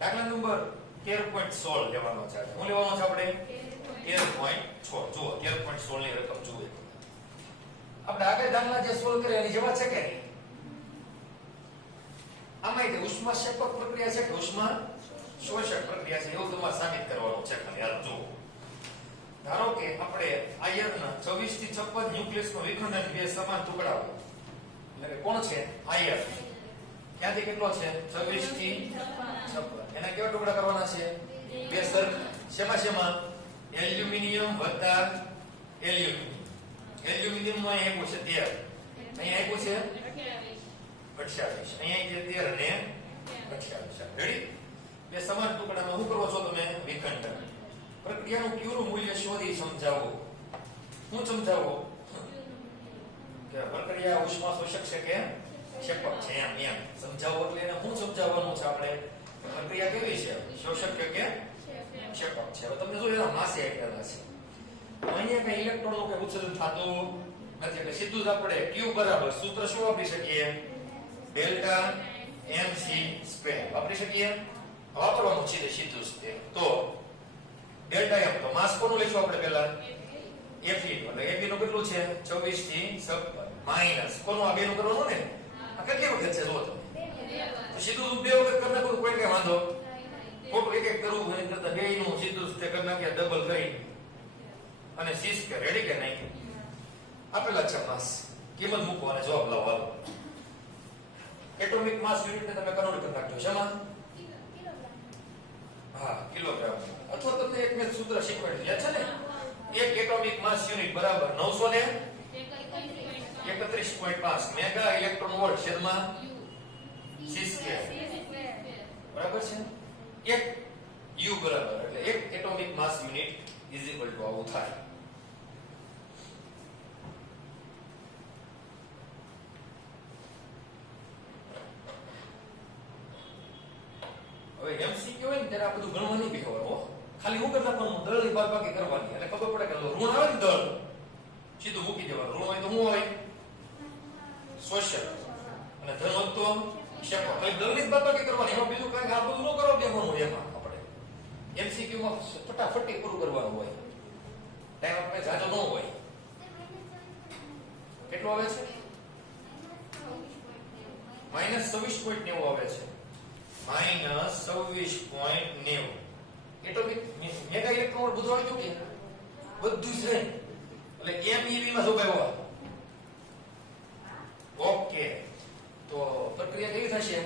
દાખલા નંબર 13.16 લેવાનો છે. શું લેવાનો છે આપણે? 13.16. જુઓ 13.16 ની રકમ જુઓ. આપણે આગળ દાખલા જે સોલ્વ કર્યા એની જેવા છે કે નહીં? આમાં તે ઉષ્માક્ષેપક પ્રક્રિયા છે કે ઉષ્મા શોષક પ્રક્રિયા છે એવું તમારે સાબિત કરવાનું છે. ખાલી હાલો જુઓ. ધારો કે આપણે આયર્નના 24 થી 56 ન્યુક્લિયસનું વિખંડન બે સમાન ટુકડાઓ, એટલે કે કોણ છે? આયર્ન. ક્યાંથી કેટલો છે? 24 થી 56. એના કેવા ટુકડા કરવાના છે? બે શેમાં શેમાં? એલ્યુમિનિયમ વત્તા એલ્યુમિનિયમ. એલ્યુમિનિયમ માં આપ્યું છે 13, અહીંયા આપ્યું છે 28. અહીંયા જે 13 અને 28. રેડી? બે સમાન ટુકડામાં શું કરવો છો તમે? વિખંડન. પ્રક્રિયાનું ક્યુનું મૂલ્ય શોધી સમજાવો. શું સમજાવો? કે પ્રક્રિયા ઉષ્મા શોષક છે કે ક્ષેપક છે એમ સમજાવો. એટલે એને શું સમજાવવાનું છે આપણે? પ્રક્રિયા કેવી છે? શોષક કે ક્ષેપક છે. હવે તમને જો એના માસે આપેલા છે, અહીંયા કઈ ઇલેક્ટ્રોનનું કે ઉત્સર્જન થતું નથી, એટલે સીધું જ આપણે Q બરાબર સૂત્ર શું વાપરી શકીએ? ડેલ્ટા mc² વાપરી શકીએ. વાપરવાનું છે સીધું જ તે. તો ડેલ્ટા m તો માસ કોનું લઈશું આપણે પહેલા? Fe. એટલે Fe નું કેટલું છે? 24 થી 56 માઈનસ કોનું? આ બે નું કરવાનું ને. આ કેટલી વખત છે જો તમે? તો સીધું બે વખત કરી નાખો તો કોઈ કઈ વાંધો ખોટું એક એક કરવું એની કરતા બે નું સીધું જ તે કરી નાખ્યા ડબલ કરી અને c². રેડી કે નહીં? આપેલા છે માસ. કિંમત મૂકો અને જવાબ લાવો. એટોમિક માસ યુનિટ ને તમે કન્વર્ટ કરી નાખજો. શેમાં? હા, કિલોગ્રામ. અથવા તમને એક મેં સૂત્ર શીખવાડી દીધા છે ને. એક એટોમિક માસ યુનિટ બરાબર 931.5 મેગા ઇલેક્ટ્રોન વોલ્ટ છેદમાં c². બરાબર છે? એક u બરાબર એટલે એક atomic mass unit is equal to આવું થાય. હવે MCQ હોય ને ત્યારે આ બધું ગણવા નહીં બેસવાનું. ખાલી હું કરી નાખવાનું? દળની બાદબાકી કરવાની. એટલે ખબર પડે કે ઋણ આવે ને દળ સીધું મૂકી દેવાનું. ઋણ હોય તો શું હોય? શોષક. અને ધન હોય તો ક્ષેપક. ખાલી દળની જ બાદબાકી કરવાની. એમાં બીજું કઈ આ બધું ન કરવા દેવાનું. એમાં આપણે MCQ માં ફટાફટી પૂરું કરવાનું હોય. ટાઈમ આપણે જાજો ન હોય. કેટલું આવે છે? -26.90 આવે છે. -26.90. એટોમિક મેગા ઇલેક્ટ્રોન બધું આવી ગયું કે બધું છે. એટલે MeV માં જોડાયો. ઓકે. તો પ્રક્રિયા કેવી થશે?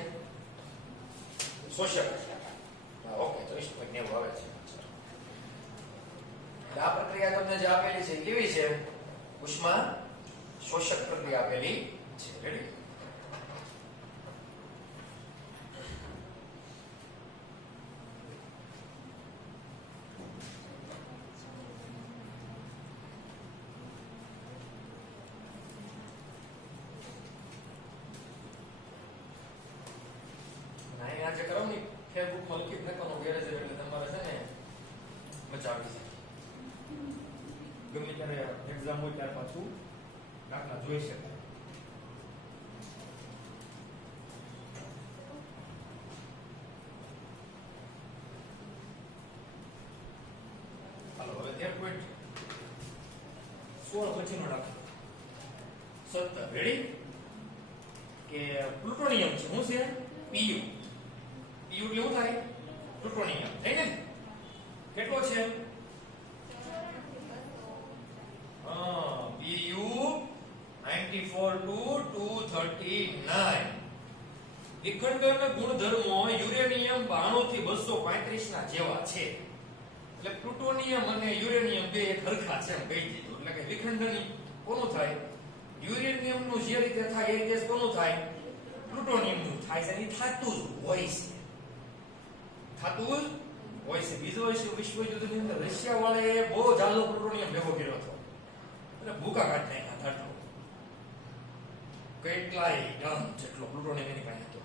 શોષક. ઓકે, 24.90 આવે છે. આ પ્રક્રિયા તમને જે આપેલી છે કેવી છે? ઉષ્મા શોષક પ્રક્રિયા આપેલી છે. રેડી? જે કરો ને ફેસબુક માં લખી નાખવાનું ગેરેજ એટલે તમારે છે ને મજા આવી જાય. ગમે ત્યારે એક્ઝામ હોય ત્યાર પાછું દાખલા જોઈ શકાય. હાલો હવે 13.16 પછીનો દાખલો 17. રેડી? કે પ્લુટોનિયમ છે. શું છે? Pu. Pu કેવું થાય? પ્લુટોનિયમ. થઈ ને? કેટલો છે? Pu 94 to 239. વિખંડન ગુણધર્મો યુરેનિયમ 92 થી 235 ના જેવા છે. એટલે પ્લુટોનિયમ અને યુરેનિયમ બે સરખા છે એમ કહી દીધું. એટલે કે વિખંડન કોનું થાય? યુરેનિયમ નું જે રીતે થાય એ રીતે કોનું થાય? પ્લુટોનિયમ નું થાય છે. એ થતું જ હોય છે. થતું જ હોય છે. બીજો વિશ્વ યુદ્ધની અંદર રશિયા વાળાએ બહુ જાજો પ્લુટોનિયમ ભેગો કર્યો હતો. એટલે ભૂકા કાઢી નાખ્યા ધરતો. કેટલાય ટન જેટલો પ્લુટોનિયમ એની પાસે હતો.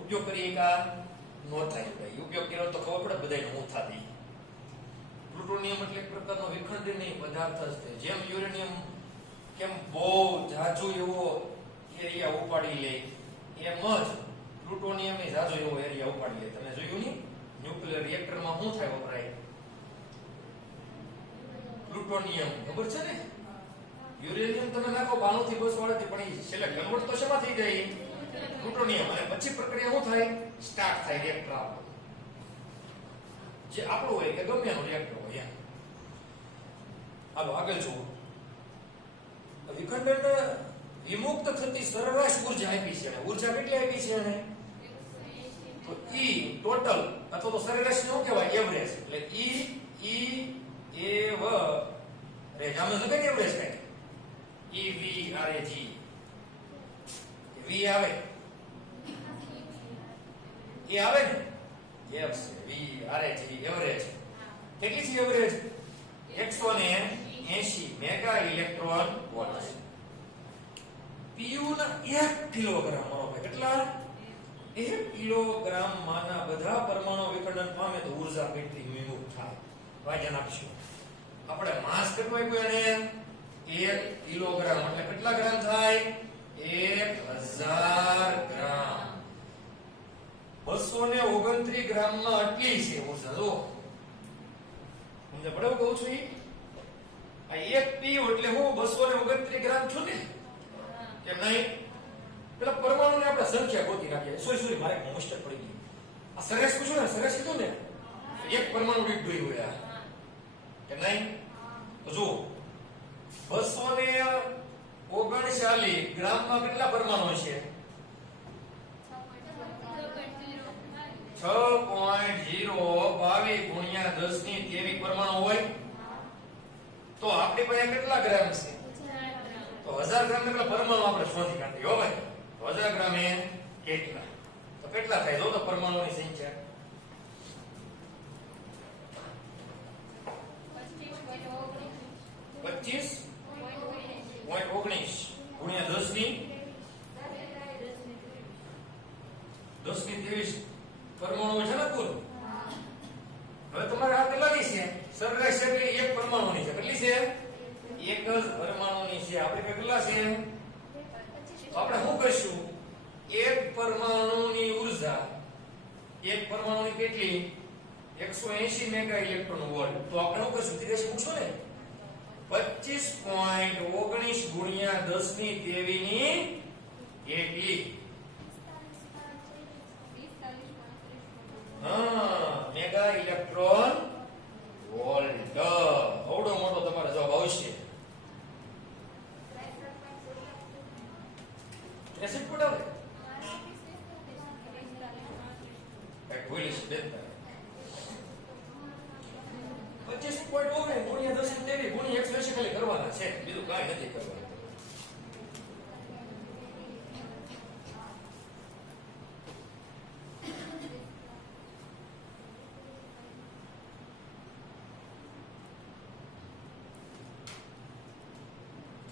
ઉપયોગ કરી કા નો થાય. ભાઈ ઉપયોગ કર્યો તો ખબર પડે બધાને હું થતી. પ્લુટોનિયમ એટલે એક પ્રકારનો વિખંડનીય પદાર્થ જ છે. જેમ યુરેનિયમ કેમ બહુ જાજો એવો એરિયા ઉપાડી લે, એમ જ પ્લુટોનિયમની જાજો એવો એરિયા ઉપાડીએ. તમે જોયું નહીં ન્યુક્લિયર રિએક્ટરમાં શું થાય વપરાય? પ્લુટોનિયમ ખબર છે ને? યુરેનિયમ તમે નાખો 92 થી 200 વાળાથી, પણ એ છેલ્લે કન્વર્ટ તો શેમાં થઈ જાય? પ્લુટોનિયમ. અને પછી પ્રક્રિયા શું થાય? સ્ટાર્ટ થાય રિએક્ટર આપણું, જે આપણું હોય કે ગમે એનું રિએક્ટર હોય. હાલો આગળ જુઓ. વિખંડન વિમુક્ત થતી સરેરાશ ઉર્જા આપી છે. ઉર્જા કેટલી આપી છે એને? તો E ટોટલ અથવા તો સરેરાશ શું કહેવાય? એવરેજ. એટલે એવરેજ આમાં લખે ને એવરેજ કઈ EVRAG. V આવે એ આવે ને F છે VRAG એવરેજ. કેટલી છે average? 180 mega electron volt. PU ના 1 કિલોગ્રામ બરોબર કેટલા? 1 કિલોગ્રામ માંના બધા પરમાણુ વિખંડન પામે તો ઉર્જા કેટલી વિમુક્ત થાય? વાજન આપશું. આપણે માસ કેટલું આપ્યું એને? 1 કિલોગ્રામ એટલે કેટલા ગ્રામ થાય? 1000 ગ્રામ. 229 ગ્રામમાં આટલી છે ઉર્જા. જો સમજે પડે કહું છું? આ 1 PU એટલે હું 229 ગ્રામ છું ને, કેમ નહીં? પેલા પરમાણુની આપણે સંખ્યા ગોતી રાખીએ. સોરી મારે મિસ્ટેક પડી ગઈ. આ સરેરાશ પૂછો ને, સરેરાશ કીધું ને, એક પરમાણુ દીઠ જોઈ હોય કે નહીં? તો જો 239 ગ્રામમાં કેટલા પરમાણુ છે? 6.022 ગુણ્યા 10 ની 23 પરમાણુ હોય તો આપણી પાસે કેટલા ગ્રામ છે? તો 1000 ગ્રામ એટલે પરમાણુ આપણે શોધી કાઢીએ. હો ભાઈ, 1000 ગ્રામ એ કેટલા? તો કેટલા થાય? જો તો પરમાણુની સંખ્યા 25.19 ગુણ્યા 10 ની 23 પરમાણુ છે ને કુલ. હવે તમારે આ કેટલાની છે? સરેરાશ એટલે એક પરમાણુની છે. કેટલી છે? એક જ પરમાણુની છે. આપણે કેટલા છે? આપણે શું કરશું? એક પરમાણુની ઉર્જા, એક પરમાણુની કેટલી? 180 મેગા ઇલેક્ટ્રોન વોલ્ટ. તો આપણે શું કરશું? તે પૂછો ને 25.19 ગુણ્યા 10 ની 23 ની કેટલી? Mega electron volt. આવડો મોટો તમારો જવાબ આવશે. એસિડ કોડ આવે એક ભૂલી છે બેન. 25.19 ગુણ્યા 10 ની 23 ગુણ્યા 180 ખાલી કરવાના છે, બીજું કાંઈ નથી કરવાનું.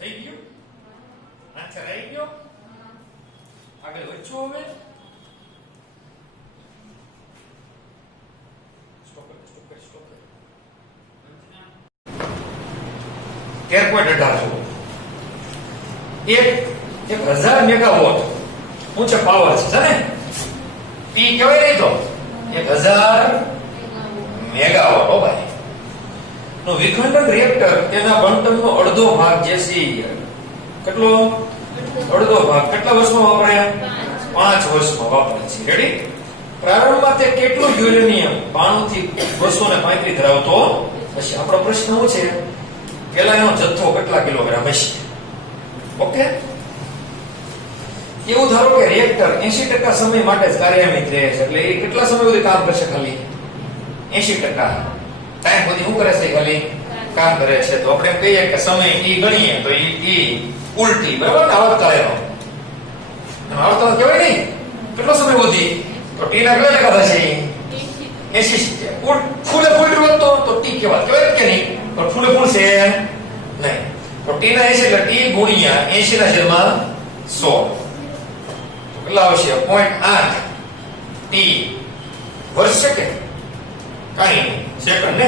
થઈ ગયું? આન્સર આવી ગયો? આગળ વધજો હવે. સ્ટોપ કર. 13.18 એક 1000 મેગાવોટ ઊંચો પાવર છે ને? પી કહેવાય નહીં તો 1000 મેગાવોટ. હો ભાઈ, નો વિખંડન રિએક્ટર તેના બંટનનો અડધો ભાગ જે છે કેટલો? અડધો ભાગ કેટલા વર્ષમાં વાપર્યા? 5 વર્ષમાં વાપરે છે. રેડી? પ્રારંભમાં તે કેટલું યુરેનિયમ 92 થી 235 ધરાવતો? પછી આપણો પ્રશ્ન શું છે? પેલા એનો જથ્થો કેટલા કિલોગ્રામ હશે? ઓકે, એવું ધારો કે રિએક્ટર 80% સમય માટે જ કાર્યાન્વિત રહે છે. એટલે એ કેટલા સમય સુધી કામ કરશે? ખાલી 80% ટાઈમ સુધી શું કરે છે? ખાલી કામ કરે છે. તો આપણે કહીએ કે સમય ટી ગણીએ તો એ ટી ઉલટી, બરાબર ને? આવર્તન એનો આવર્તન કહેવાય નહીં. કેટલો સમય સુધી? તો ટી ના કેટલા ટકા થશે? 80. ફૂલે ફૂલ તો ટી કહેવાય કે નહીં? પણ ફૂલે ફૂલ છે નહીં. તો ટી ના 80 એટલે ટી ગુણ્યા 80 ના છેદમાં 100 કેટલા આવશે? 0.8 ટી વર્ષ સેકન્ડ. કાંઈ નહીં, સેકન્ડ ને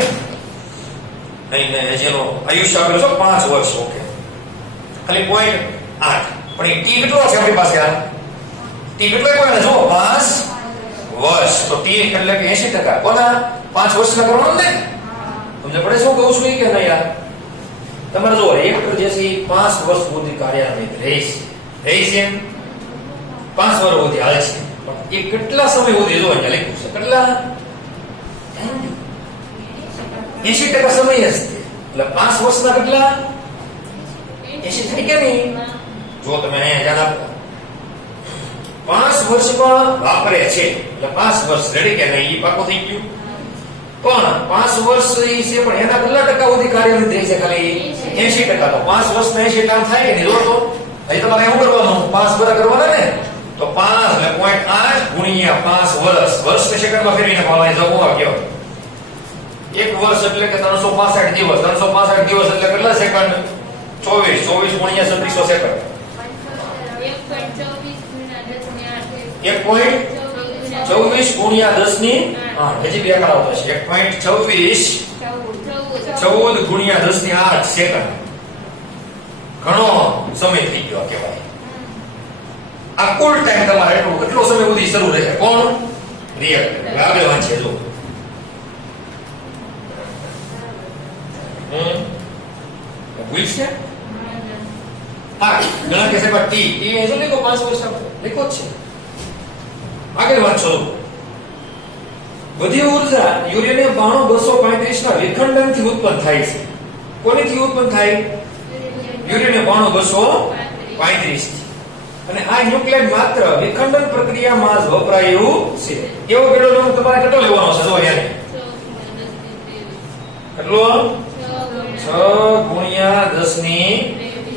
નહીં, જેનો આયુષ્ય આપેલો છે 5 વર્ષ. ઓકે, ખાલી 0.8. પણ એ ટી કેટલો છે આપણી પાસે? આ ટી કેટલા કોને જો 5 વર્ષ તો ટી એટલે કે 80% કોના 5 વર્ષના કરવાનું ને તમને પડે શું કહું છું કે નહીં યાર તમારે જો રેક્ટર જે છે 5 વર્ષ સુધી કાર્યાન્વિત રહેશે એમ 5 વર્ષ સુધી હાલે છે પણ એ કેટલા સમય સુધી જો અહીંયા લખ્યું છે કેટલા 80% સમય જ એટલે 5 વર્ષના કેટલા 80 થઈ કે નહીં જો તમે અહીંયા ધ્યાન આપો 5 વર્ષમાં વાપરે છે એટલે 5 વર્ષ રેડી કે નહીં એ પાકો થઈ ગયું પણ 5 વર્ષ ઈ છે પણ એના કેટલા ટકા સુધી કાર્યાન્વિત રહે છે ખાલી 80% તો 5 વર્ષના 80 ટકા થાય કે નહીં જો તો અહીં તમારે શું કરવાનું 5 વર્ષ કરવાના ને તો 5 એટલે 0.8 ગુણ્યા 5 વર્ષ વર્ષને સેકન્ડમાં ફેરવીને પાડવાની જવાબ કેવો એક વર્ષ એટલે કે 365 દિવસ 365 દિવસ એટલે કેટલા સેકન્ડ 24 ગુણ્યા 3600 સેકન્ડ 1.24 ગુણ્યા 10 ની 8 હજી બે આંકડા આવતા છે 1.24 14 ગુણ્યા 10 ની 8 સેકન્ડ ઘણો સમય થઈ ગયો કહેવાય આ કુલ ટાઈમ તમારે એટલો સમય સુધી શરૂ રહે કોણ રિએક્ટર આગળ વાંચીએ જો ભૂલ છે હા ઘણા કહેશે પણ ટી એ જો લખો 5 વર્ષ લખો જ છે આગળ વાંચો બધી ઉર્જા યુરેનિયમ 9235 ના વિખંડનથી ઉત્પન્ન થાય છે કોનીથી ઉત્પન્ન થાય યુરેનિયમ 9235 અને આ ન્યુક્લિયડ માત્ર વિખંડન પ્રક્રિયામાં જ વપરાયું છે કેવો કેટલો તમારે કેટલો લેવાનો છે જો અહીંયા કેટલો 6 ગુણ્યા 10 ની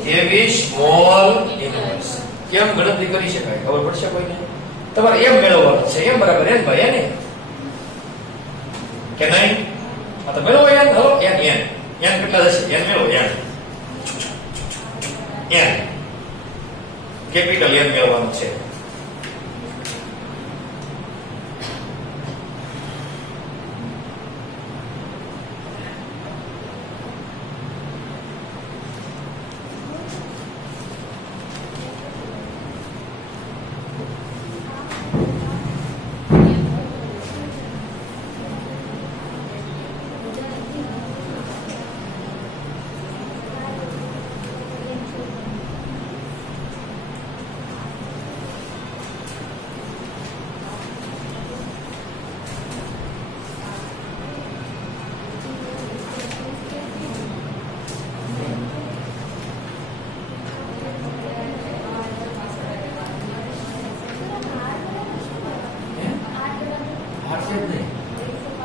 23 મોલ ઇન્વર્સ કેમ ગણતરી કરી શકાય ખબર પડશે કોઈને તમારે એમ મેળવવાનું છે એમ બરાબર એન ભાઈ એને કે નહીં આ તો મેળવો એન હલો એન કેટલા થશે એન મેળવો એન કેપિટલ એન મેળવવાનું છે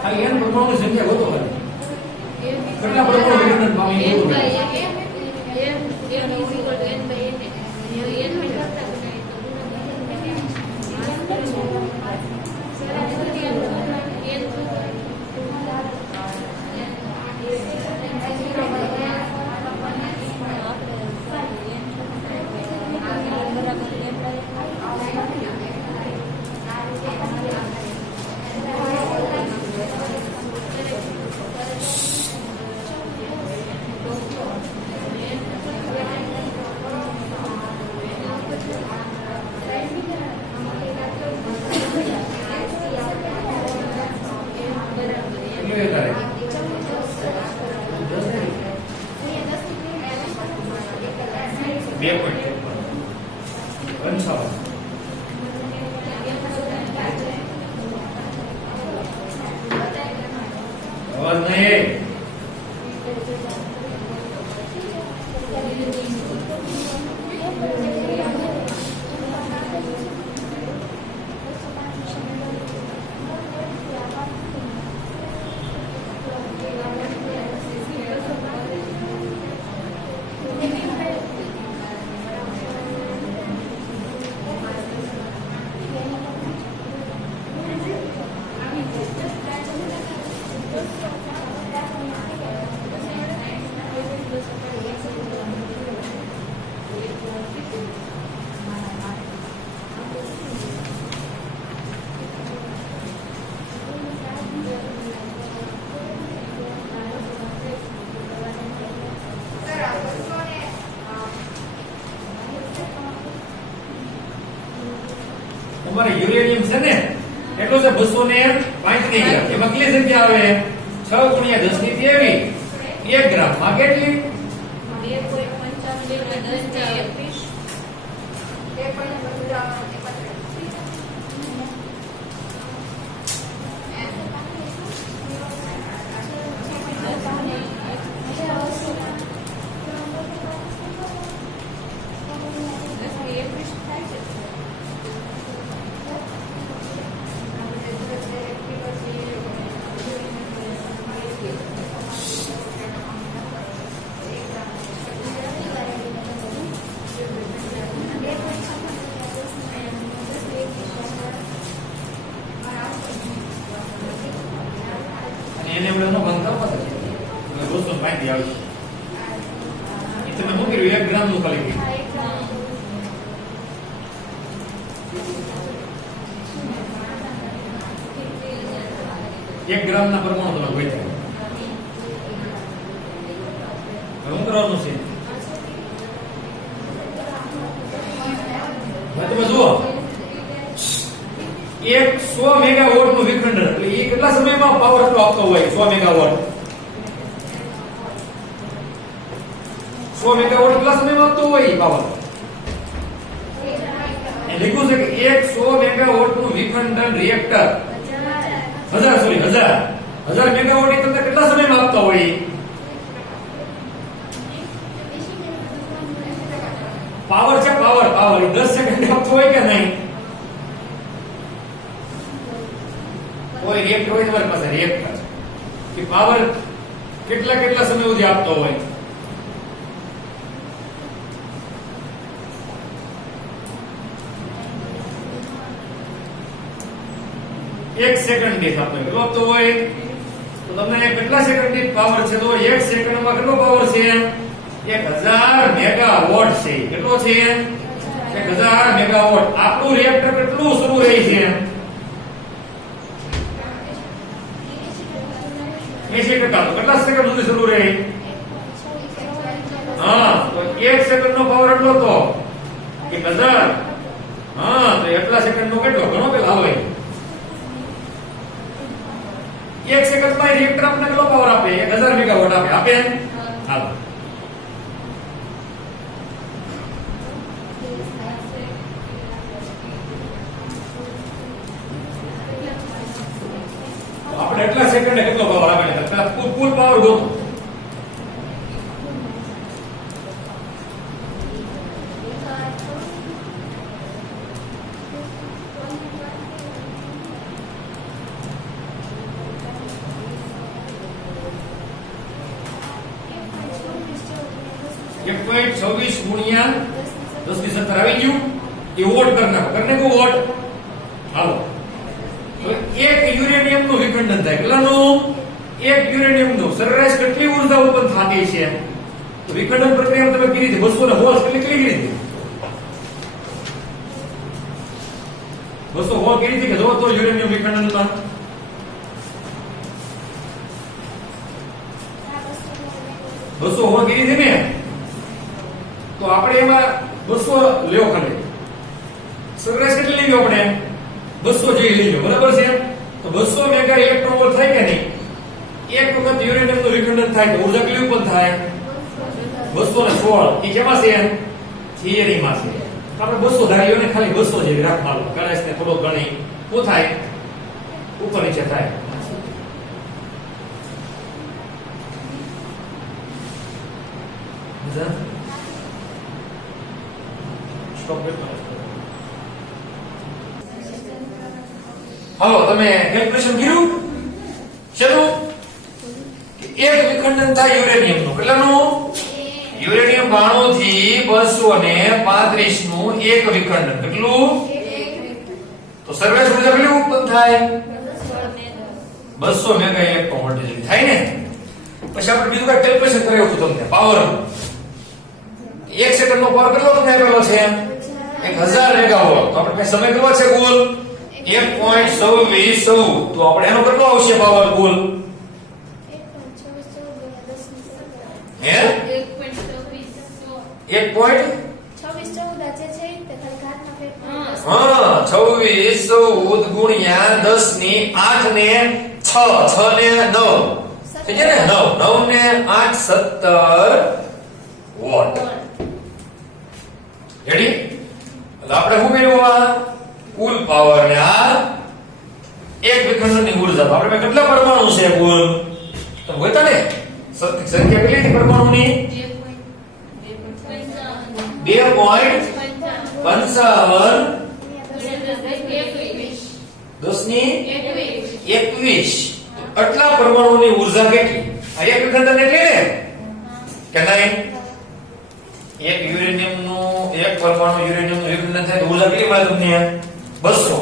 ખાલી એન પરમાણુ સંખ્યા ગોતો કેટલા પરમાણુ વિખંડન પામી તમારે યુરેનિયમ છે ને એટલો છે 235 ગ્રામ. એમાં કેટલી જગ્યા આવે? 6 ગુણ્યા 10 ની 23 1 ગ્રામ માં કેટલી? 235 આવશે. એ તમે શું કર્યું? 1 ગ્રામ નું ખાલી કર્યું. 1 ગ્રામ ના પરમાણુ તમે ગોત્યા. હવે શું કરવાનું છે? તમે જુઓ 100 મેગાવોટ નું વિખંડન એટલે એ કેટલા સમયમાં પાવર આપતો હોય? 100 મેગાવોટ 100 મેગાવોટ કેટલા સમયમાં આપતો હોય પાવર? એ લખ્યું છે કે 100 મેગાવોટ નું વિખંડન રિએક્ટર 1000 મેગાવોટ એ તમને કેટલા સમયમાં આપતા હોય? પાવર છે પાવર 10 સેકન્ડ આપતો હોય કે નહીં? કોઈ રિએક્ટર હોય તમારી પાસે રિએક્ટર કે પાવર કેટલા સમય સુધી આપતો હોય? એક સેકન્ડ દીઠ આપતો કેટલો આપતો હોય? તો તમને કેટલા સેકન્ડ દીઠ પાવર છે? તો 1 સેકન્ડમાં કેટલો પાવર છે? 1000 મેગાવોટ છે. કેટલો છે? 1000 મેગાવોટ. આપણું રિએક્ટર કેટલું શરૂ રહી છે? 80%. તો કેટલા સેકન્ડ સુધી શરૂ રહે? હા, તો 1 સેકન્ડ નો પાવર એટલો તો 1000. હા, તો એટલા સેકન્ડ નો કેટલો? ઘણો પેલા આવે. 1 સેકન્ડમાં રિએક્ટર આપણને કેટલો પાવર આપે? 1000 મેગાવોટ આપે. હાલો. આપણે એટલા સેકન્ડે કેટલો પાવર આપે? કુલ પાવર ગોતો. એક 26 ગુણ્યા 10 ની 17 આવી ગયું. એ વોટ કરી નાખો. કરી નાખો વોટ. હાલો. એક યુરેનિયમ નું વિખંડન થાય. કેટલાનું? એક યુરેનિયમ નું સરેરાશ કેટલી ઉર્જા ઉત્પન્ન થતી છે? તો વિખંડન પ્રક્રિયા તમે કરી હતી 200 ને હોલ કેટલી કરી હતી? 200 હોલ કરી હતી કે જો તો યુરેનિયમ વિખંડનમાં 200 હોલ કરી હતી ને? તો આપણે એમાં 200 લેવો ખાલી. સરેરાશ કેટલી લેવી આપણે? 200 જેવી લઈ લો. બરાબર છે? તો 200 મેગા ઇલેક્ટ્રોન વોલ્ટ થાય કે નહીં? એક વખત યુરેનિયમ નું વિખંડન થાય તો ઉર્જા કેટલી ઉત્પન્ન થાય? 216. એ કેમાં છે? થિયરીમાં છે. આપણે 200 ધારીઓ ને ખાલી 200 જેવી રાખવાનું. ગણેશ ને થોડો ગણી શું થાય? ઉપર નીચે થાય. સ્ટોપ કરો. હાલો, તમે કેલ્ક્યુલેશન કર્યું? શરૂ. એક વિખંડન થાય યુરેનિયમ નું. કેટલાનું? યુરેનિયમ 92 થી 235 નું એક વિખંડન. કેટલું? તો સરેરાશ ઉર્જા કેટલી ઉત્પન્ન થાય? 200 મેગા ઇલેક્ટ્રોન વોલ્ટ જેટલી થાય ને? પછી આપણે બીજું કઈ કેલ્ક્યુલેશન કર્યું હતું તમને પાવર. 1 સેકન્ડ નો પાવર કેટલો તમને આપેલો છે? 1000 મેગાવોટ. તો આપણે સમય કેટલો છે કુલ? 1.26. તો આપણે એનો કેટલો આવશે પાવર કુલ? હે? 1.26 26 14 જે છે તે ખાલી ઘાતમાં ફેરફાર. હા 26 14 ગુણ્યા 10 ની 8 ને 6 6 ને 9 ઠીક છે ને 9 9 ને 8 17 વોટ. રેડી? એટલે આપણે શું મેળવ્યું આ કુલ પાવર ને આ એક વિખંડની ઊર્જા. તો આપણે કેટલા પરમાણુ છે કુલ? તો હોતા ને સંખ્યા કેટલી હતી પરમાણુની? 2.55 10 ની 21. આટલા પરમાણુની ઊર્જા કેટલી? આ એક વિખંડન એટલે ને કે નહીં? એક યુરેનિયમ નું એક પરમાણુ યુરેનિયમ નું વિખંડન થાય તો ઊર્જા કેટલી મળે તમને? 200.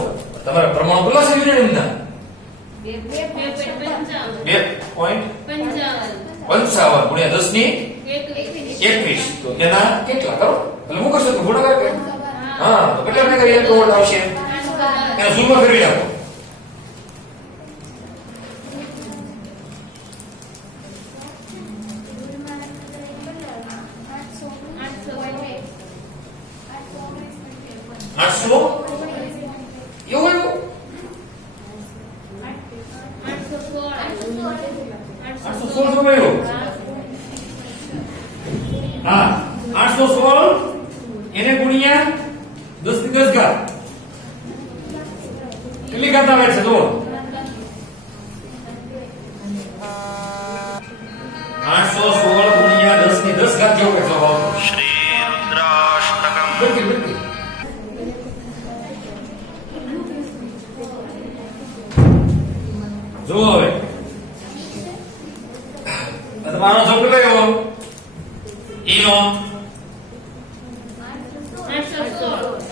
તમારા પરમાણુ કેટલા છે યુરેનિયમ ના? 2.55 ગુણ્યા 10 ની 21. તો તેના કેટલા કરો? એટલે હું કરશો તો ગુણાકાર કે હા તો કેટલા મેગા ઇલેક્ટ્રોવોલ્ટ આવશે? એને જૂલમાં ફેરવી નાખો. એવું એવું 816 મળ્યું. હા 816 એને ગુણ્યા 10 ની 10 ઘાત કેટલી ઘાત આવે છે? જુઓ 816 ગુણ્યા 10 ની 10 ઘાત કેવો કે જવાબ? શ્રી રુદ્રાષ્ટકમ. બિલકુલ બિલકુલ. જુઓ હવે તમારો જવાબ કયો? ઈનો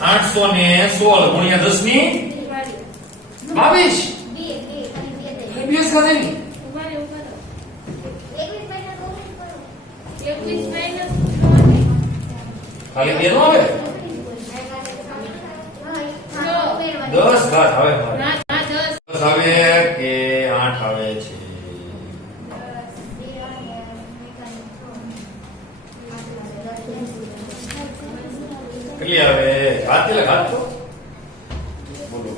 816 ગુણ્યા 10 ની 22. બીએસ ખાતે નહીં ખાલી બે નો આવે 10 ઘાત આવે મારે 10 આવે કે 8 આવે છે? કેટલી આવે? ઘાત એટલે ઘાત તો બોલો.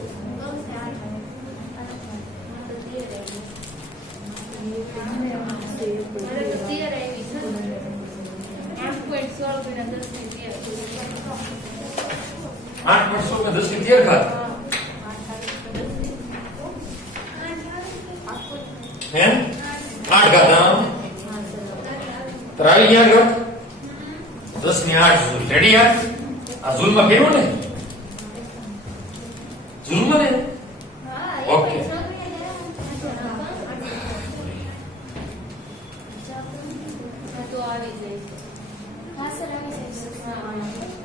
આઠ 10 ની 13 ઘાત હે 8 ઘાત તો આવી ગયા ઘાત 10 ની 8 જૂલ. રેડી યાર? આ જૂલમાં ફેરવો ને જૂલમાં ને ઓકે.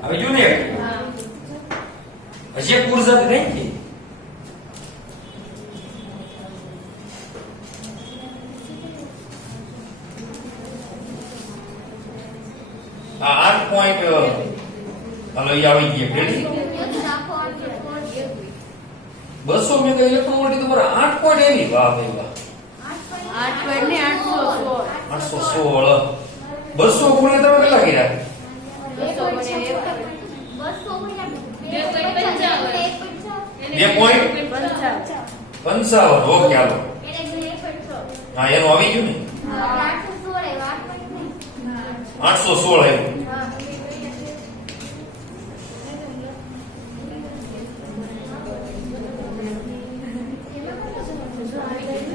હવે જો ને હજી એક ઊર્જા નહીં થઈ. આ 8 પોઈન્ટ હલો ઈ આવી ગઈ. રેડી? 200 મેગા ઇલેક્ટ્રોવોલ્ટ તમારા 8 પોઈન્ટ એવી. વાહ ભાઈ વાહ. 816 200 ગુણ્યા તમે કેટલા કર્યા? 2.55. ઓકે હાલો. હા એનું આવી ગયું ને 816 આવ્યું.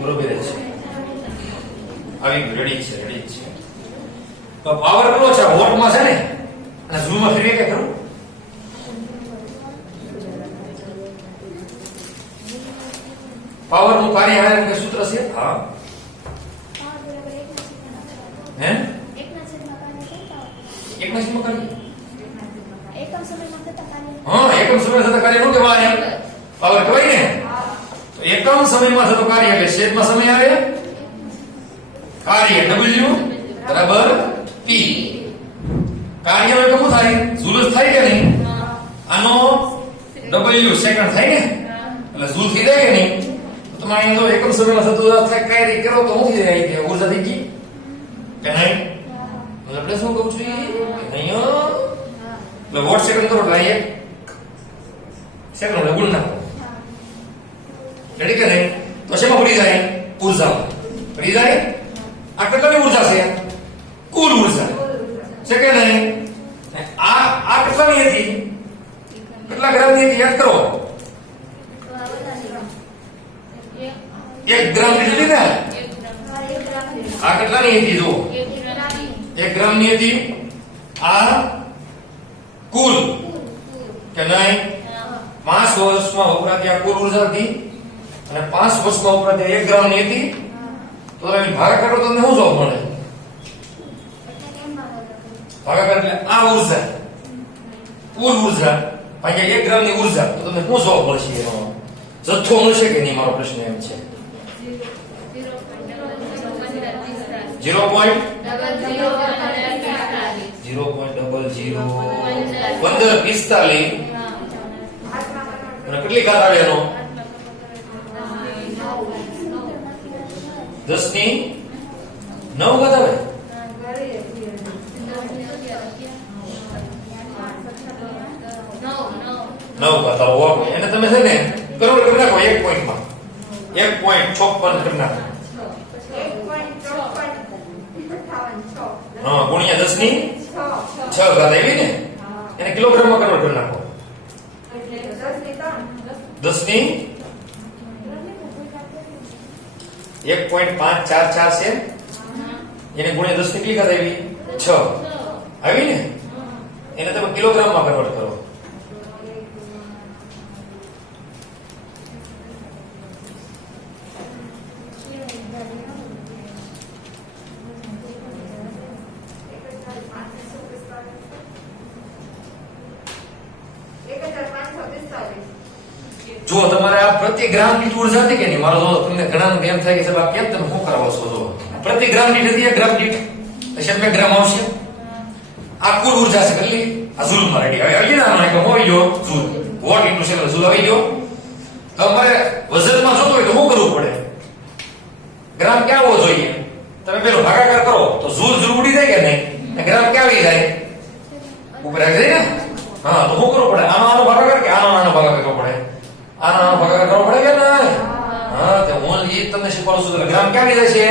બરોબર છે. આવી ગયું. રેડી છે રેડી છે. તો પાવર કેટલો છે? વોટમાં છે ને અને જૂલમાં ફેરવી કે ખરું? પાવર નું કાર્ય આયન કે સૂત્ર છે? હા હે એકના સમય કાર્ય એકમ સમયમાં થતા કાર્ય. હા એકમ સમય થતા કાર્ય નું કહેવાય પાવર કહેવાય ને. તો એકમ સમયમાં થતું કાર્ય એટલે છેદમાં સમય આવે કાર્ય W બરાબર P. કાર્યનો એકમ શું થાય? જૂલ થાય કે નહીં? આનો W સેકન્ડ થાય ને એટલે જૂલ થઈ જાય કે નહીં? તો તમારે જો એકમ સમયમાં થતું કાર્ય કરો તો શું થઈ જાય કે ઊર્જા થઈ ગઈ કે નહીં? આપણે શું કહું છું નહીં એટલે વોટ સેકન્ડ કરો એટલે એક સેકન્ડ એટલે ગુણ નાખો રેડી કે નહીં તો શેમાં પડી જાય ઉર્જા પડી જાય આ કેટલાની ઉર્જા છે કુલ ઉર્જા છે કે નહીં આ કેટલાની હતી કેટલા ગ્રામની હતી યાદ કરો 1 ગ્રામ લીધી ને આ કેટલાની હતી જો 1 ગ્રામની હતી આ કુલ કે નહીં 5 વર્ષમાં વપરાતી આ કુલ ઉર્જા હતી અને 5 વર્ષમાં વપરાતી 1 ગ્રામની હતી તો તમે ભાગાકાર કરો તો તમને શું જવાબ મળે ભાગાકાર એટલે આ ઉર્જા કુલ ઉર્જા ભાગ્યા 1 ગ્રામની ઉર્જા તો તમને શું જવાબ મળશે એનો જથ્થો મળશે કે નહીં મારો પ્રશ્ન એમ છે 0.001545 અને કેટલી ઘાત આવે એનો 10 ની 9 ઘાત આવે 9 ઘાત આવે એને તમે છે ને કરોડ કરી નાખો 1 પોઈન્ટમાં 1.56 કરી નાખો હા ગુણ્યા 10 ની 6 ઘાત આવી ને એને કિલોગ્રામમાં કન્વર્ટ કરી નાખો 10 ની 1.544 છે એને ગુણ્યા 10 ની કેટલી ઘાત આવી 6 આવી ને એને તમે કિલોગ્રામમાં કન્વર્ટ કરો જો તમારે આ પ્રતિ ગ્રામ દીઠ ઉર્જા હતી કે નહીં મારો જો તમને ઘણા એમ થાય કે સાહેબ આ કેમ તમે શું કરાવો છો જો પ્રતિ ગ્રામ દીઠ હતી 1 ગ્રામ દીઠ એટલે બે ગ્રામ આવશે આ કુલ ઉર્જા છે કેટલી આ જૂલ માં રેડી હવે અગી ના કે હોય ગયો joule watt into second joule આવી ગયો તમારે વજનમાં જોતો હોય તો શું કરવું પડે ગ્રામ ક્યાં હોવો જોઈએ તમે પેલો ભાગાકાર કરો તો જૂલ જૂલ ઉડી જાય કે નહીં ગ્રામ ક્યાં આવી જાય ઉપર આવી જાય ને હા તો શું કરવું પડે આનો ભાગાકાર કે આનો ભાગાકાર કરવો પડે આનો ભાગાકાર કરવો પડે કે ના હા તો હું એ તમને શીખવાડું છું ગ્રામ ક્યાં આવી જાય છે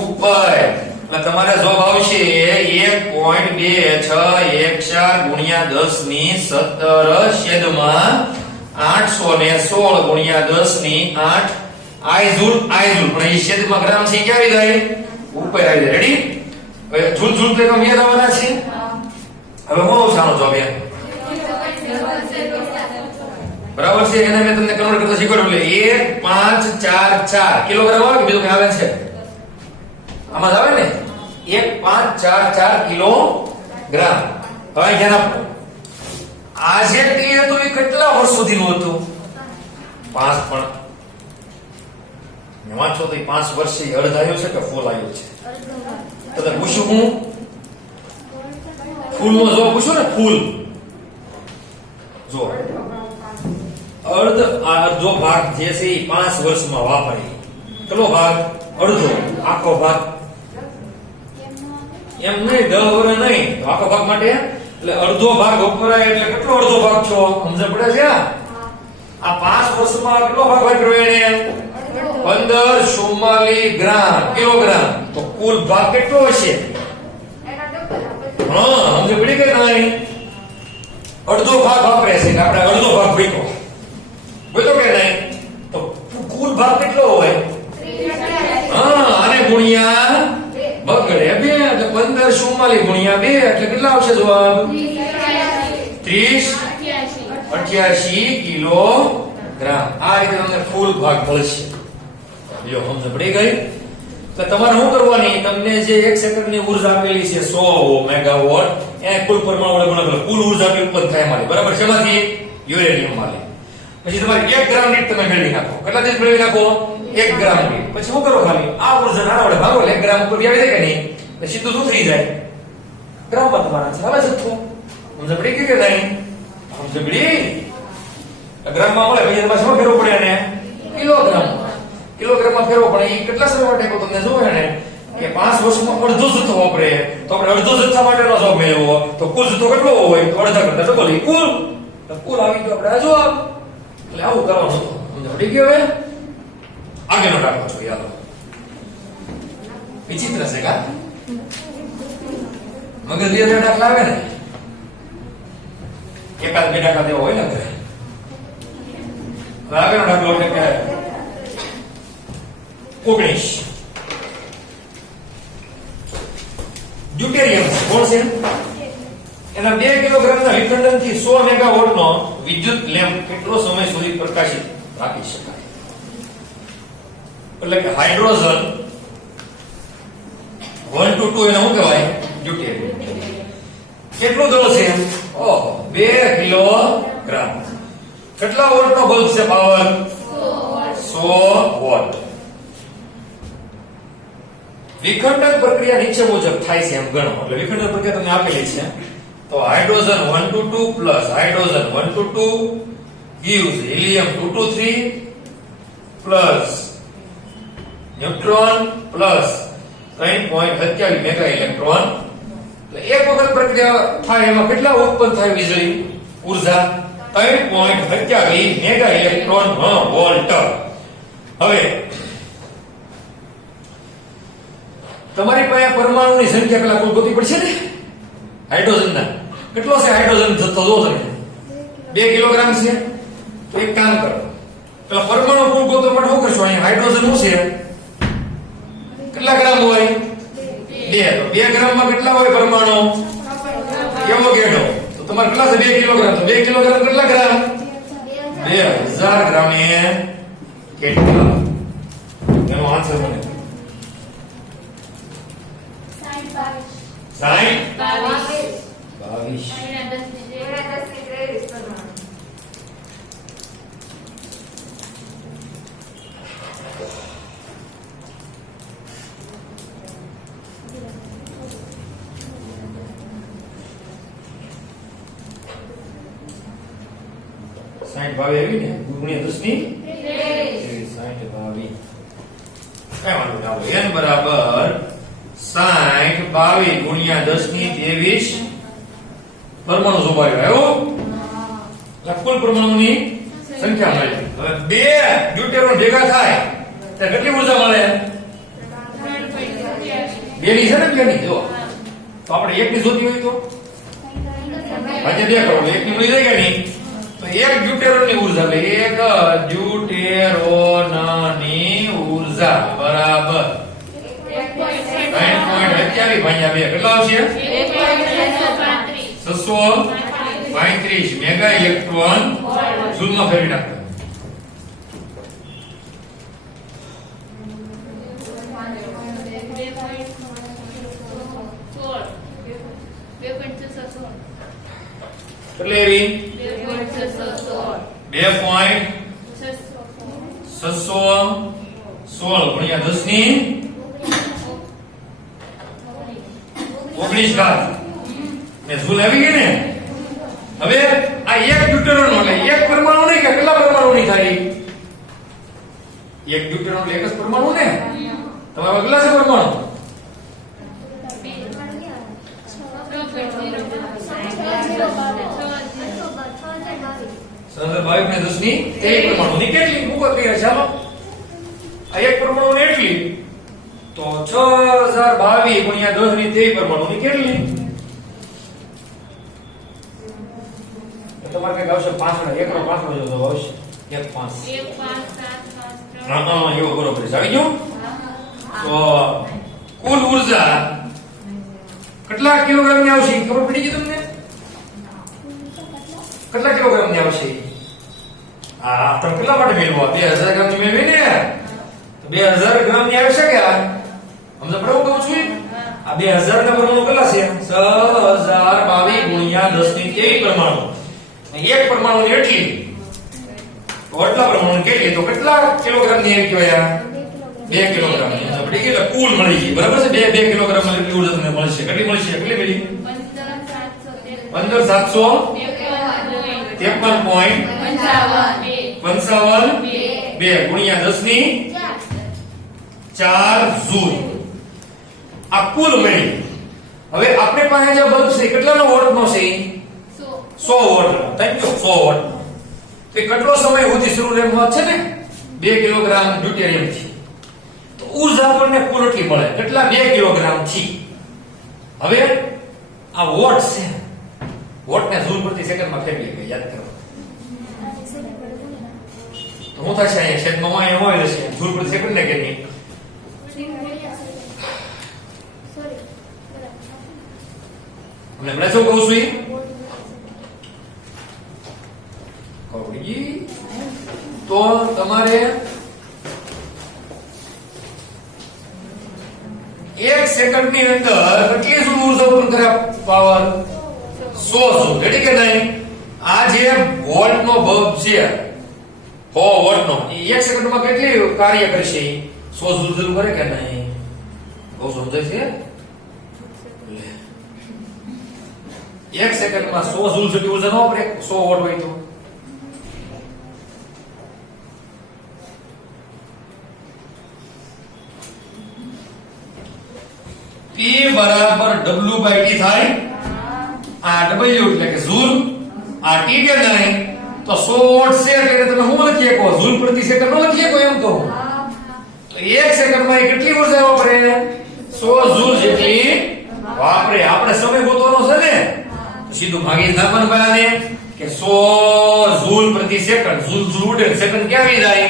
ઉપર એટલે તમારે જવાબ આવશે 1.2614 ગુણ્યા 10 ની 17 છેદમાં 816 ગુણ્યા 10 ની 8 આઈ જૂલ પણ એ છેદમાં ગ્રામ છે ક્યાં આવી જાય ઉપર આવી જાય રેડી હવે જૂલ જૂલ એટલે કમ યાદ આવવાના છે હવે હું સાનો જવાબ એમ બરાબર છે એને મેં તમને કન્વર્ટ કરતા શીખવાડ્યું એટલે 1544 કિલોગ્રામ આવે કે બીજું કઈ આવે છે આમાં આવે ને 1544 કિલોગ્રામ હવે ધ્યાન આપો આ જે ટી હતું એ કેટલા વર્ષ સુધીનું હતું 5 પણ વાંચો તો 5 વર્ષે અડધ આવ્યો છે કે ફૂલ આવ્યો છે તો તમે પૂછું હું ફૂલ નો જો પૂછો ને ફૂલ જો અડધો ભાગ જે છે એ 5 વર્ષમાં વાપરી કેટલો ભાગ અડધો આખો ભાગ એમ નહીં 10 વર્ષ નહીં આખો ભાગ માટે એટલે અડધો ભાગ વપરાય એટલે કેટલો અડધો ભાગ છો સમજ પડે છે આ 5 વર્ષમાં કેટલો ભાગ વાપર્યો એને 1544 ગ્રામ કિલોગ્રામ તો કુલ ભાગ કેટલો હશે હા સમજ પડી કે નહીં અડધો ભાગ વાપરે છે કે આપણે અડધો ભાગ ભેગો બોલો કે નહીં તો કુલ ભાગ કેટલો હોય હા અને ગુણ્યા બગડે 2 એટલે 1544 ગુણ્યા 2 એટલે કેટલા આવશે જવાબ 3088 કિલોગ્રામ આ રીતે તમને કુલ ભાગ મળશે લ્યો સમજ પડી ગઈ તો તમારે શું કરવાની તમને જે 1 સેકન્ડની ઉર્જા આપેલી છે 100 મેગાવોટ એ કુલ પરમાણુ વડે ગુણાકાર કુલ ઉર્જા ઉત્પન્ન થાય મારી બરાબર છે એમાંથી યુરેનિયમ માલી પછી તમારે 1 ગ્રામ દીઠ તમે મેળવી નાખો કેટલા દીઠ મેળવી નાખો 1 ગ્રામ દીઠ પછી શું કરો ખાલી આ ઉર્જા નાના વડે ભાગો એટલે 1 ગ્રામ ઉપર આવી જાય કે નહીં પછી સીધું શું થઈ જાય ગ્રામમાં તમારા છે હવે જથ્થો સમજ પડી કે નહીં સમજ પડી ગ્રામમાં મળે પછી તમારે શું ફેરવું પડે એને કિલોગ્રામમાં ફેરવો પણ એ કેટલા સમય માટે તમને જોવે ને કે 5 વર્ષમાં અડધો જથ્થો વાપરે તો આપણે અડધો જથ્થા માટેનો જવાબ મેળવવો તો કુલ જથ્થો કેટલો હોય તો અડધા કરતા ડબલ કુલ કુલ આવી ગયો આપણે આ જવાબ એટલે આવું કરવાનું હતું સમજ પડી ગયો હવે આગળનો દાખલો જોઈએ હાલો વિચિત્ર છે કા મગજ લીધે દાખલા આવે ને એકાદ બે દાખલા દેવા હોય ને ઘરે આગળનો દાખલો એટલે કે 19 ડ્યુટેરિયમ કોણ છે એના 2 કિલોગ્રામના વિખંડનથી 100 મેગાવોટનો વિદ્યુત લેમ્પ કેટલો સમય સુધી પ્રકાશિત રાખી શકાય એટલે કે હાઇડ્રોજન 1 to 2 એને શું કહેવાય ડ્યુટેરિયમ કેટલો દળ છે ઓહો 2 કિલોગ્રામ કેટલા વોલ્ટનો બલ્બ છે પાવર 100 વોલ્ટ વિખંડન પ્રક્રિયા નીચે મુજબ થાય છે એમ ગણો એટલે વિખંડન પ્રક્રિયા તમને આપેલી છે તો hydrogen 1 to 2 plus hydrogen 1 to 2 gives helium 2 to 3 plus neutron plus 3.27 mega electron એટલે એક વખત પ્રક્રિયા થાય એમાં કેટલા ઉત્પન્ન થાય વીજળી ઊર્જા 3.27 મેગા ઇલેક્ટ્રોન વોલ્ટ હવે તમારી પાસે પરમાણુની સંખ્યા પેલા કુલ ગોતવી પડશે ને હાઇડ્રોજનના કેટલો છે હાઇડ્રોજન જથ્થો જો તમે 2 કિલોગ્રામ છે તો એક કામ કરો પેલા પરમાણુ કુલ ગોતવા માટે શું કરશો અહીં હાઇડ્રોજન શું છે કેટલા ગ્રામ હોય 2 તો 2 ગ્રામમાં કેટલા હોય પરમાણુ કેવો ગેડો તો તમારે કેટલા છે 2 કિલોગ્રામ તો 2 કિલોગ્રામ કેટલા ગ્રામ 2000 ગ્રામે કેટલા એનો આન્સર મને 60 22 આવી ને ગુણ્યા 10 ની 60 22 કઈ વાંધો ના આવે n બરાબર 60 22 ગુણ્યા 10 ની 23 પરમાણુ શોભાયો આવ્યો કુલ પરમાણુની સંખ્યા મળે હવે બે ડ્યુટેરોન ભેગા થાય તો કેટલી ઊર્જા મળે બે ની છે ને બે ની જો તો આપણે એક ની જોતી હોય તો આજે બે કરો એક ની મળી જાય કે નહીં તો એક ડ્યુટેરોન ની ઊર્જા એટલે એક ડ્યુટેરોનની ઊર્જા બરાબર 3.27 ભાગ્યા 2 કેટલા આવશે 635 મેગા ઇલેક્ટ્રોન જૂલમાં ફેરવી નાખો એટલે એવી 2.616 ગુણ્યા 10 ની 19 ઘાત ને જૂલ આવી ગઈ ને હવે આ એક ડ્યુટેરોન એટલે એક પરમાણુ નહીં કે કેટલા પરમાણુ ની થાય એક ડ્યુટેરોન એટલે એક જ પરમાણુ ને તમારે કેટલા છે પરમાણુ 22 ને 10 ની 23 પરમાણુ ની કેટલી મૂકો તૈયાર ચાલો આ એક પરમાણુ ને એટલી તો 6022 ગુણ્યા 10 ની 23 પરમાણુ ની કેટલી તમારે કઈ આવશે 5 એકનો 5 નો જવાબ આવશે 1 5 હા એવો બરોબર છે આવી ગયો તો કુલ ઊર્જા કેટલા કિલોગ્રામ ની આવશે ખબર પડી ગઈ તમને કેટલા કિલોગ્રામ ની આવશે આ તમે કેટલા માટે મેળવો 2000 ગ્રામ ની મેળવી ને તો 2000 ગ્રામ ની આવશે કે સમજ પડે હું કહું છું આ 2000 ના પરમાણુ કેટલા છે 6022 ગુણ્યા 10 ની 23 પરમાણુ એક પરમાણુ ની એટલી તો આટલા પરમાણુ કેટલી તો કેટલા કિલોગ્રામ ની આવી કહેવાય 2 કિલોગ્રામ ની સમજ પડી ગઈ એટલે કુલ મળી ગઈ બરાબર છે 2 કિલોગ્રામ ની કેટલી ઊર્જા તમને મળશે કેટલી મળશે કેટલી મળી 15753.55 ગુણ્યા 10 ની 4 જૂલ આ કુલ મળી. હવે આપણે પાસે જે બલ્બ છે કેટલાનો વોટનો છે? 100 વોટ. Thank you. 100 વોટ. તો કેટલો સમય સુધી શરૂ રહેવા છે ને 2 કિલોગ્રામ ડ્યુટેરિયમ થી. તો ઊર્જા આપણને કુલ એટલી મળે. કેટલા? 2 કિલોગ્રામ થી. હવે આ વોટ છે. વોટને જૂલ પ્રતિ સેકન્ડમાં ફેરવી કે યાદ કરો. તો હું થશે અહીંયા છેદમાં માં હોય છે જૂલ પ્રતિ સેકન્ડ ને કે નહીં? મને શું કહું છું ઈ? કવિજી તો તમારે 1 સેકન્ડની અંદર કેટલી જૂલ ઉર્જા ઉત્પન્ન કરે પાવર? 100 જૂલ. રેડી કે નહીં? આ જે વોલ્ટનો બલ્બ છે 100 વોટનો, એ 1 સેકન્ડમાં કેટલી કાર્ય કરશે? 100 જૂલ જરૂર કરે કે નહીં? બહુ સમજાય છે? 1 સેકન્ડમાં 100 જૂલ જેટલી ઉર્જા ન વાપરે 100 વોટ હોય તો. P બરાબર W/T થાય. આ W એટલે કે જૂલ, આ T કે નહીં? તો 100 વોટ છે એટલે તમે શું લખી શકો? જૂલ પ્રતિ સેકન્ડ નો લખી શકો એમ કહો. તો 1 સેકન્ડમાં કેટલી ઉર્જા વાપરે? 100 જૂલ જેટલી વાપરે. આપણે સમય ગોતવાનો છે ને, તો સીધું ભાગી નાખવાનું ભાઈને કે 100 જૂલ પ્રતિ સેકન્ડ. જૂલ જૂલ ઉડે, સેકન્ડ ક્યાં આવી જાય?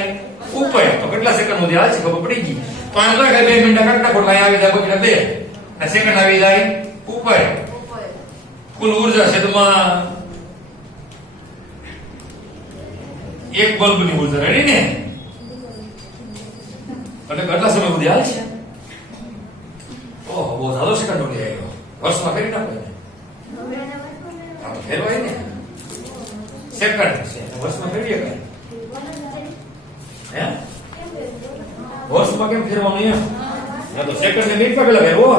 ઉપર. તો કેટલા સેકન્ડ સુધી હાલશે ખબર પડી ગઈ. તો આને તો 2 મિનિટ કાઢતા ખોટ આવી જાય કોઈ 2 અને સેકન્ડ આવી જાય ઉપર. કુલ ઉર્જા છેદમાં 1 બલ્બની ઉર્જા. રેડી ને? એટલે કેટલા સમય સુધી હાલશે? ઓહો, બહુ સારો સેકન્ડ ઉડી આવ્યો. વર્ષમાં ફેરી નાખો ને. આ તો ફેરવાય ને. સેકન્ડ છે વર્ષમાં ફેરવીએ કઈ? હે? વર્ષમાં કેમ ફેરવાનું એમ? ના તો સેકન્ડ ને મિનિટમાં પેલા ફેરવો.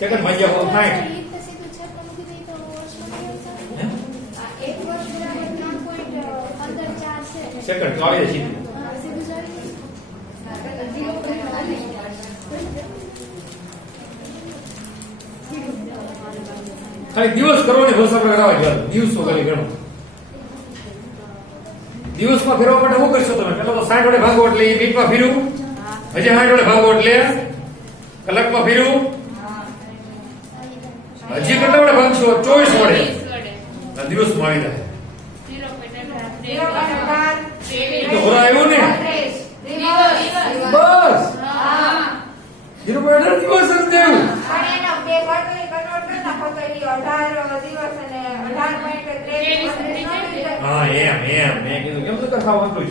સેકન્ડ ભાગ્યા 60. સેકન્ડ તો આવી સીધું. ખાલી દિવસ કરવાની બસ આપણે કરાવવા જોઈએ. દિવસો ખાલી ગણો. દિવસમાં ફેરવા માટે શું કરશો તમે? પેલા તો 60 વડે ભાગો એટલે એ મિનિટમાં ફેરવું. હજી 60 વડે ભાગો એટલે કલાકમાં ફેરવું. હજી કેટલા વડે ભાગશો? 24 વડે. દિવસમાં આવી જાય. તો હોરા આવ્યું ને? બસ 0.18 દિવસ જ દેવું. હા એમ મેં કીધું કેમ તો ખાવાનું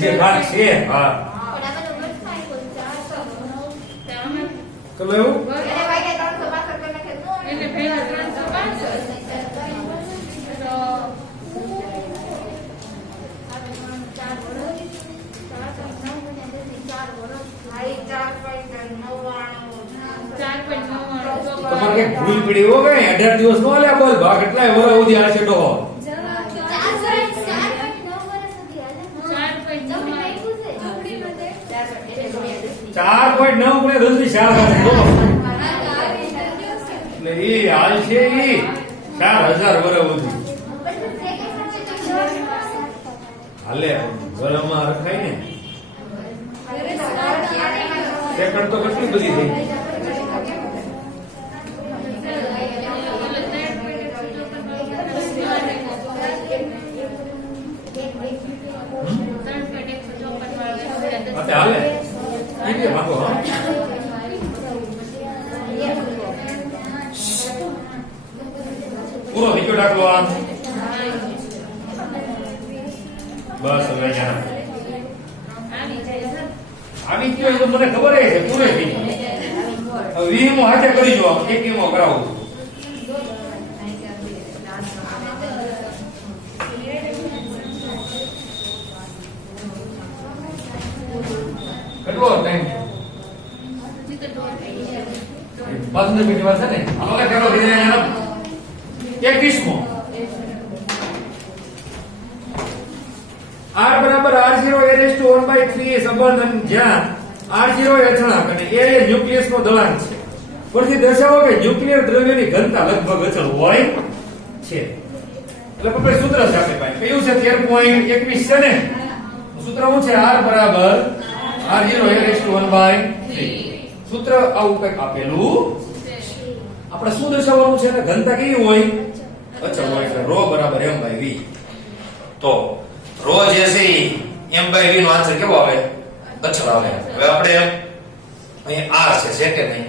જે ભાગ છે. હા કલો એવું તમારે કઈ ભૂલ પડી હો કઈ 18 દિવસ નો આલ્યા બોલ ભાગ કેટલાય વર સુધી આ છે ડોહો. 4.9 ગુણ્યા 10 ની 4 એટલે એ હાલ છે ઈ 4000 વર સુધી હાલે. વરમાં રખાય ને સેકન્ડ તો કેટલી બધી થઈ. હાલે ઠીક ભાગો. હા પૂરો થઈ ગયો દાખલો. આ બસ હવે આવી ગયો એ તો મને ખબર છે પૂરે થઈ ગયો. હવે 20 મો હાથે કરી જો 21 મો કરાવું. કેટલો ટાઈમ? 15 મિનિટ વાર છે ને. આનો કેટલો થઈ જાય? 21 મો. R બરાબર R0 1/3 સંબંધન જ્યાં R0 એ અચળાંક અને A એ ન્યુક્લિયસ નો દળાંક છે. પરથી દર્શાવો કે ન્યુક્લિયર દ્રવ્યની ઘનતા લગભગ અચળ હોય છે. એટલે આપણે સૂત્ર છે આપણી પાસે કયું છે 13.21 છે ને સૂત્ર શું છે R બરાબર R0 સૂત્ર આવું કંઈક આપેલું આપણે શું દર્શાવવાનું છે ને ઘનતા કેવી હોય અચળ હોય એટલે ρ બરાબર m/v. તો ρ જે છે ઈ m/v નો આન્સર કેવો આવે અચળ આવે. હવે આપણે અહીં R છે કે નહીં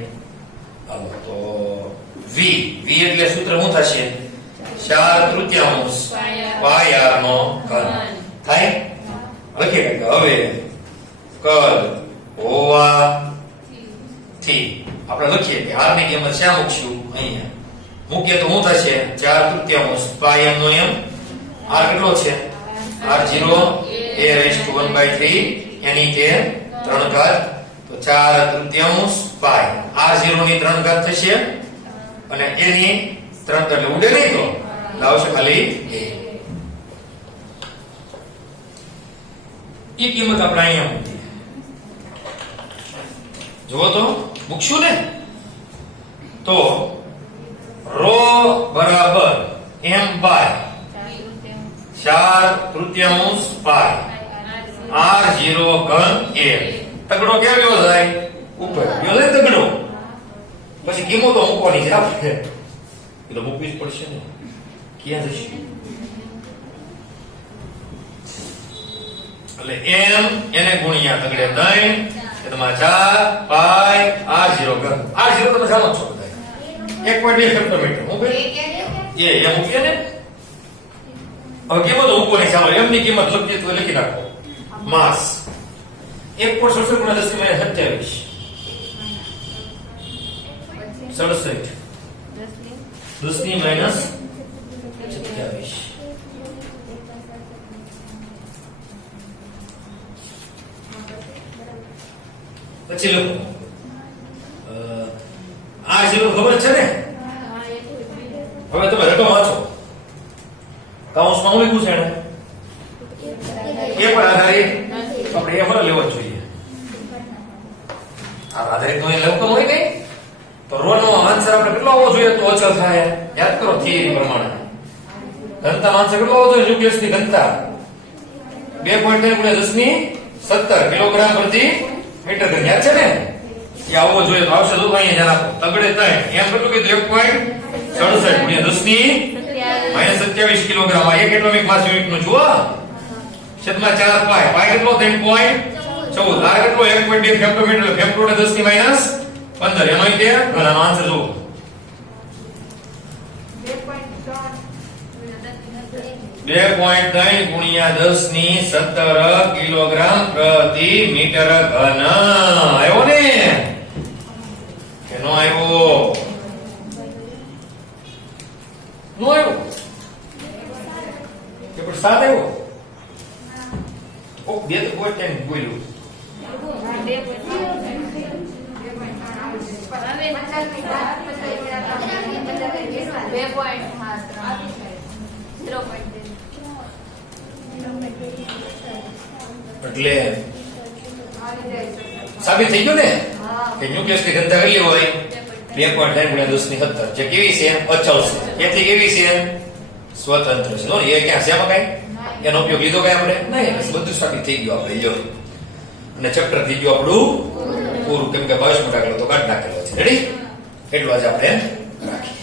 હાલો તો v એટલે સૂત્ર શું થશે 4/3 પાઈ r નો ઘન થાય. લખી નાખો. હવે કદ હોવાથી આપણે લખીએ કે r ની કિંમત શા મૂકશું અહીંયા મૂકીએ તો શું થશે 4/3 પાઈ m નો m r કેટલો છે r0 a⁻1/3 એની કે 3 ઘાત તો 4/3 પાઈ r0 ની 3 ઘાત થશે અને એની 3 ઘાત એટલે ઉડે નહીં તો આવશે ખાલી a. ઈ કિંમત આપણે અહીંયા મૂકીએ. જુઓ તો મૂકશું ને તો ρ બરાબર m/4/3 પાઈ r0 ઘન a. તગડો ક્યાં ગયો થાય ઉપર ગયો ને તગડો. પછી કિંમતો મૂકવાની છે આપણે એ તો મૂકવી જ પડશે ને. ક્યાં જશે એટલે m એને ગુણ્યા તગડે 3 કે તમારે 4 પાઈ r0 ઘન. r0 તમે જાણો છો બધા 1.2 ફેક્ટોમીટર હું ભાઈ એ મૂકીએ ને. હવે કિંમતો મૂકવાની ચાલો m ની કિંમત લખીએ તો લખી નાખો માસ 1.67 × 10 - 27 10 ની માઈનસ 27 પછી લખો આ જેવું ખબર છે ને. હવે તમે રટો વાંચો કૌંસમાં હું લખ્યું છે એને એ પર આધારિત આપણે એ પર લેવો જ જોઈએ. આ આધારિત નો એ લવકમ હોય નહીં તો રો નો આન્સર આપણે કેટલો આવવો જોઈએ તો અચળ થાય. યાદ કરો થિયરી પ્રમાણે ઘનતા આન્સર કેટલો આવવો જોઈએ ન્યુક્લિયસ ની ઘનતા 2.3 × 10⁻17 કિલોગ્રામ પ્રતિ મીટર ઘન. યાદ છે ને એ આવવો જોઈએ તો આવશે. તો અહીંયા ધ્યાન આપો તગડે 3 એમ કેટલું કીધું 1.67 × 10⁻27 કિલોગ્રામ. આ એક એટોમિક માસ યુનિટ નું જુઓ છેદમાં 4 પાઈ પાઈ કેટલો 3.14 આ કેટલો 1.2 ફેક્ટોમીટર ફેક્ટોમીટર 10 ની માઈનસ 15 એનો કે ઘનનો આન્સર જુઓ 2.3 ગુણ્યા 10 ની 17 કિલોગ્રામ પ્રતિ મીટર ઘન. આવ્યો ને કેનો આવ્યો નો આવ્યો કે પણ 7 આવ્યો. ઓ બે તો કોઈ ટાઈમ બોલ્યું એટલે સાબિત થઈ ગયું ને કે ન્યુક્લિયસ ની ઘનતા કેટલી હોય 2.3 × 10⁻17 જે કેવી છે અચળ છે. એથી કેવી છે સ્વતંત્ર છે. એ ક્યાં છે આમાં કઈ એનો ઉપયોગ લીધો કઈ આપણે નહીં. બધું સાબિત થઈ ગયું આપણે જો અને ચેપ્ટર થઈ ગયું આપણું પૂરું કેમ કે 22 દાખલો તો કાઢ નાખેલો છે. રેડી એટલું આજે આપણે રાખીએ.